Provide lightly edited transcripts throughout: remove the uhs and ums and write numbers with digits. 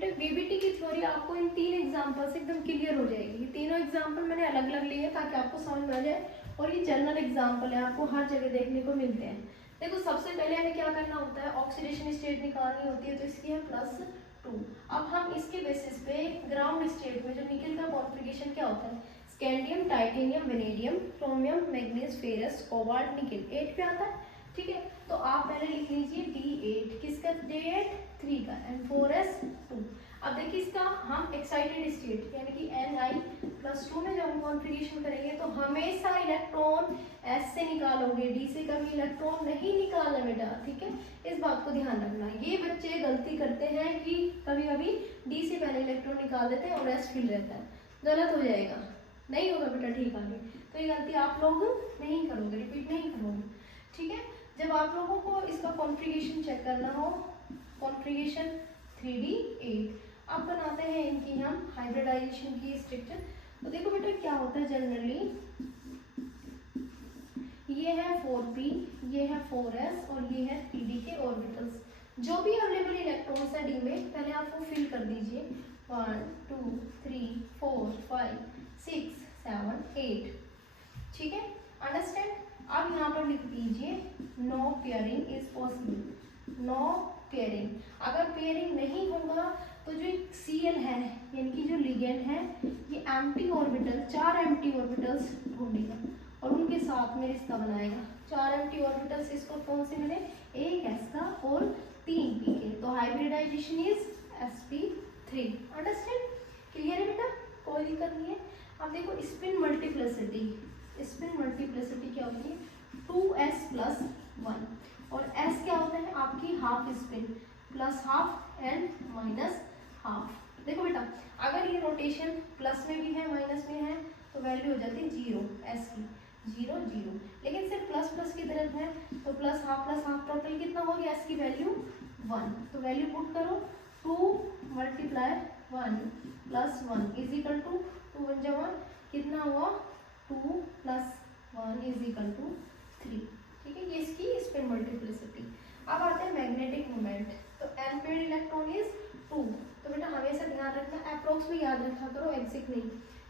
बेटा वीबीटी की थ्योरी आपको इन 3 एग्जाम्पल से एकदम क्लियर हो जाएगी। ये तीनों एग्जाम्पल मैंने अलग अलग लिए ताकि आपको समझ में आ जाए, और ये जनरल एग्जाम्पल है, आपको हर जगह देखने को मिलते हैं। देखो सबसे पहले हमें क्या करना होता है, ऑक्सीडेशन स्टेट निकालनी होती है, तो इसकी है +2। अब हम इसके बेसिस पे ग्राउंड स्टेट में जो निकल का कॉन्फ़िगरेशन क्या होता है, scandium, titanium, vanadium, chromium, manganese, ferrous, cobalt, निकल 8 पे आता है। ठीक है, तो आप पहले लिख लीजिए D8 किसका, D8 3 का, एंड 4s2। अब देखिए इसका हम एक्साइटेड स्टेट यानी कि Ni+2 में जब हम कॉन्फ़िगरेशन करेंगे तो हमेशा इलेक्ट्रॉन S से निकालोगे, D से कभी इलेक्ट्रॉन नहीं निकालना बेटा। ठीक है, इस बात को ध्यान रखना। ये बच्चे गलती करते हैं कि कभी कभी D से पहले इलेक्ट्रॉन निकाल देते हैं और S फिल रहता है, गलत हो जाएगा, नहीं होगा बेटा। ठीक आगे, तो ये गलती आप लोग नहीं करोगे, रिपीट नहीं करोगे। ठीक है, जब आप लोगों को इसका कॉन्फ़िगरेशन चेक करना हो, कॉन्फ़िगरेशन 3D8 अब बनाते हैं इनकी हम हाइब्रिडाइजेशन की स्ट्रक्चर। तो देखो बेटा क्या होता है जनरली, ये है 4p, ये है 4s और ये है 3d के ऑर्बिटल्स। जो भी अवेलेबल इलेक्ट्रॉन्स है डी में पहले आपको फिल कर दीजिए, 1 2 3 4 5 6 7 8। ठीक है, अंडरस्टैंड। अब यहाँ पर लिख दीजिए no pairing is possible, no pairing. अगर पेयरिंग नहीं होगा तो जो Cl है यानी कि जो लिगेंड है ये एम्प्टी ऑर्बिटल, 4 एम्प्टी ऑर्बिटल्स ढूंढेगा और उनके साथ में रिश्ता बनाएगा। 4 एम्प्टी ऑर्बिटल्स इसको कौन से मिले, एक s का और 3 p के, तो hybridisation is sp3। Understand, clear है बेटा, कोई दिक्कत नहीं है। अब देखो स्पिन मल्टीप्लिसिटी, स्पिन मल्टीप्लिसिटी क्या होती है, 2s+1 और s क्या होता है आपकी हाफ स्पिन, +½ एंड -½ देखो बेटा अगर ये रोटेशन प्लस में भी है माइनस में है तो वैल्यू हो जाती है 0 s की, 0 0। लेकिन सिर्फ प्लस प्लस की तरफ है तो +½ टोटल कितना हो गया, s की वैल्यू 1। तो वैल्यू पुट करो, 2 × 1 + 1 इज इक्वल टू 2 × 1 कितना हुआ, 2 + 1 इज इक्वल टू 3। ठीक है, ये इसकी स्पिन मल्टीप्लिसिटी। अब आते हैं मैग्नेटिक मोमेंट, तो एम्पेयर इलेक्ट्रॉन इज 2। तो बेटा हमेशा ध्यान रखना, अप्रोक्स में याद रखा करो, एग्जैक्ट नहीं,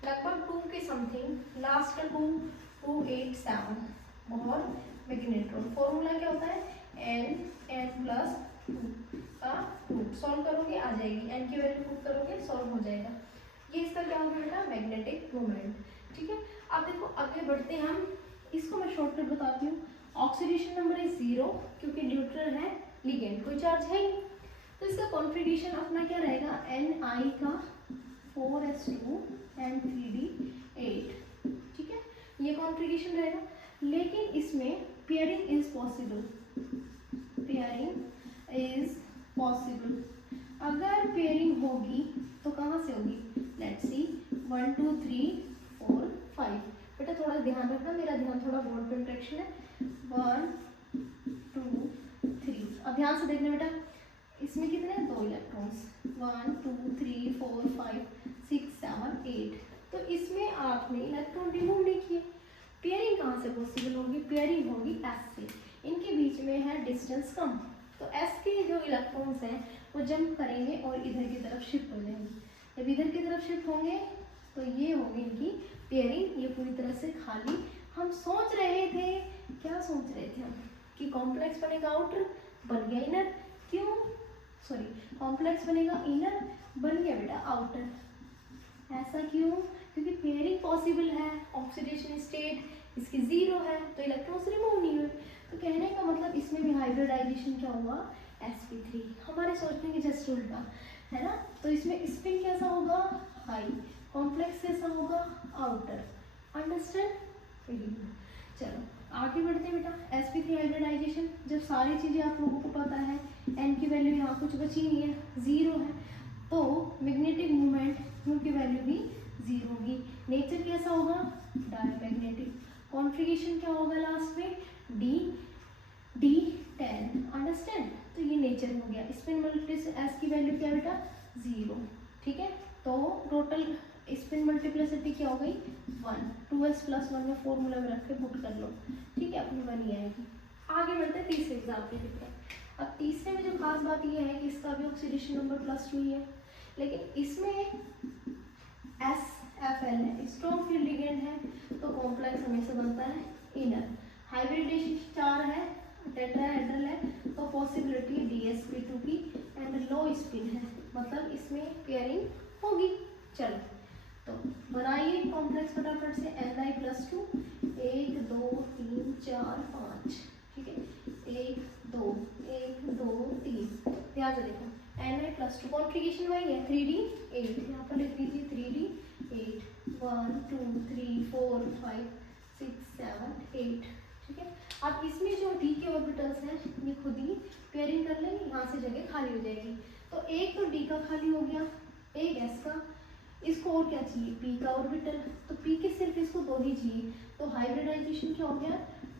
लगभग 2 के समथिंग, लास्ट का 2 287 और मैग्नेट्रॉन। फॉर्मूला क्या होता है, n+2 का रूट, सॉल्व करोगे आ जाएगी, n की वैल्यू पुट करोगे सॉल्व हो जाएगा। ये इसका क्या होगा बेटा, मैग्नेटिक मोमेंट। ठीक है, अब देखो आगे बढ़ते हैं हम, इसको मैं शॉर्टकट बताती हूँ। ऑक्सीडेशन नंबर इज 0 क्योंकि न्यूट्रल है, लिगेंड कोई चार्ज है ही, तो इसका कॉन्फ़िगरेशन अपना क्या रहेगा, Ni का 4s2 एंड 3d8। ठीक है, ये कॉन्फ़िगरेशन रहेगा, लेकिन इसमें pairing is possible, pairing is possible. अगर पेयरिंग होगी तो कहाँ से होगी, लेट्स सी 1 2 3 4 5। बेटा थोड़ा ध्यान रखना, मेरा ध्यान थोड़ा बोर्ड पे इंट्रैक्शन है, 1 2 3। अब ध्यान से देखना बेटा, इसमें कितने हैं, 2 इलेक्ट्रॉन्स, 1 2 3 4 5 6 7 8। तो इसमें आपने इलेक्ट्रॉन रिमूव नहीं किए, पेयरिंग कहाँ से पॉसिबल होगी, पेयरिंग होगी s से, इनके बीच में है डिस्टेंस कम, तो s के जो इलेक्ट्रॉन्स हैं वो जंप करेंगे और इधर की तरफ शिफ्ट हो जाएंगे। जब इधर की तरफ शिफ्ट होंगे तो ये होगी इनकी पेयरिंग, ये पूरी तरह से खाली। हम सोच रहे थे, क्या सोच रहे थे हम, कि कॉम्प्लेक्स बनेगा आउटर, बन गया इनर, क्यों, सॉरी कॉम्प्लेक्स बनेगा इनर, बन गया बेटा आउटर। ऐसा क्यों, क्योंकि पेयरिंग पॉसिबल है, ऑक्सीडेशन स्टेट इसकी 0 है तो इलेक्ट्रॉन्स रिमूव नहीं हुए। तो कहने का मतलब इसमें भी हाइब्रिडाइजेशन क्या हुआ, sp3। हमारे सोचने के जस्ट उल्टा है ना, तो इसमें स्पिन कैसा होगा, हाई, कॉम्प्लेक्स कैसा होगा, आउटर। अंडरस्टैंड, चलो आगे बढ़ते हैं बेटा। sp3 हाइब्रिडाइजेशन, जब सारी चीज़ें आप लोगों को पता है, n की वैल्यू यहाँ कुछ बची नहीं है, 0 है, तो मैग्नेटिक मोमेंट q की वैल्यू भी 0 होगी। नेचर कैसा होगा, डायमैग्नेटिक। कॉन्फ़िगरेशन क्या होगा लास्ट में, d10। अंडरस्टैंड, तो ये नेचर हो गया। स्पिन मल्टीप्लिसिटी s की वैल्यू क्या बेटा, 0। ठीक है, तो टोटल स्पिन मल्टीप्लिसिटी क्या हो गई, 1। 2s+1 में फॉर्मूला में रख के पुट कर लो, ठीक है, अपनी बनी आएगी। आगे बढ़ते हैं तीसरे एग्जाम्पल की तरफ। अब तीसरे में जो खास बात ये है कि इसका भी ऑक्सीडेशन नंबर +2 ही है, लेकिन इसमें SFL है, स्ट्रॉन्ग फील्ड लिगेंड है, तो कॉम्प्लेक्स हमेशा बनता है इनर। हाइब्रिडेशन 4 है, टेट्राहेड्रल है, तो पॉसिबिलिटी DsP2 की एंड लो स्पिन है, मतलब इसमें पेयरिंग होगी। चलो तो बनाइए कॉम्प्लेक्स फटाफट से। Ni+2 1 2 3 4 5, ठीक है, 1 2 1 2 3, ध्यान से देखो Ni+2 कॉन्फ़िगरेशन वही है 3D 8, यहाँ पर लिख दीजिए 3D 8 1 2 3 4 5 6 7 8, ठीक है। अब इसमें जो D के ऑर्बिटल्स हैं ये खुद ही पेयरिंग कर लेंगे, यहाँ से जगह खाली हो जाएगी। तो एक तो D का खाली हो गया, एक S का, इसको और क्या चाहिए P का ऑर्बिटल, तो P के सिर्फ इसको 2 ही चाहिए, तो हाइब्रिडाइजेशन क्या हो गया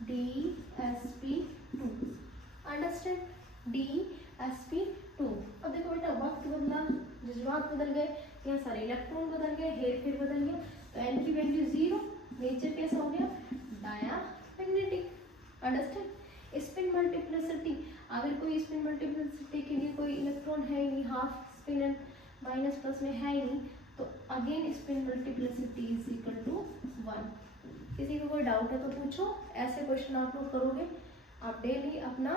DsP2, अंडरस्टैंड, DsP2। अब देखो बेटा वक्त बदला, जज्बात बदल गए, यहाँ सारे इलेक्ट्रॉन बदल गए, हेर फेर बदल गया, तो N की वैल्यू 0, नेचर कैसा हो गया डायामैग्नेटिक, अंडरस्टैंड। स्पिन मल्टीप्लिसिटी, अगर कोई स्पिन मल्टीप्लिसिटी के लिए कोई इलेक्ट्रॉन है ही नहीं, half spin and minus plus में है ही नहीं, तो again spin multiplicity is equal to 1। किसी को कोई डाउट है तो पूछो, ऐसे क्वेश्चन आप लोग करोगे, आप डेली अपना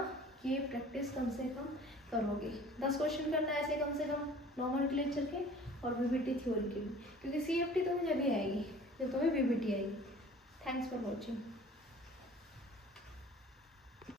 ये प्रैक्टिस कम से कम करोगे। 10 क्वेश्चन करना है ऐसे कम से कम नॉमेनक्लेचर के और VBT थ्योरी के भी, क्योंकि CFT तुम्हें जब भी आएगी जब तुम्हें VBT आएगी। Thanks for watching.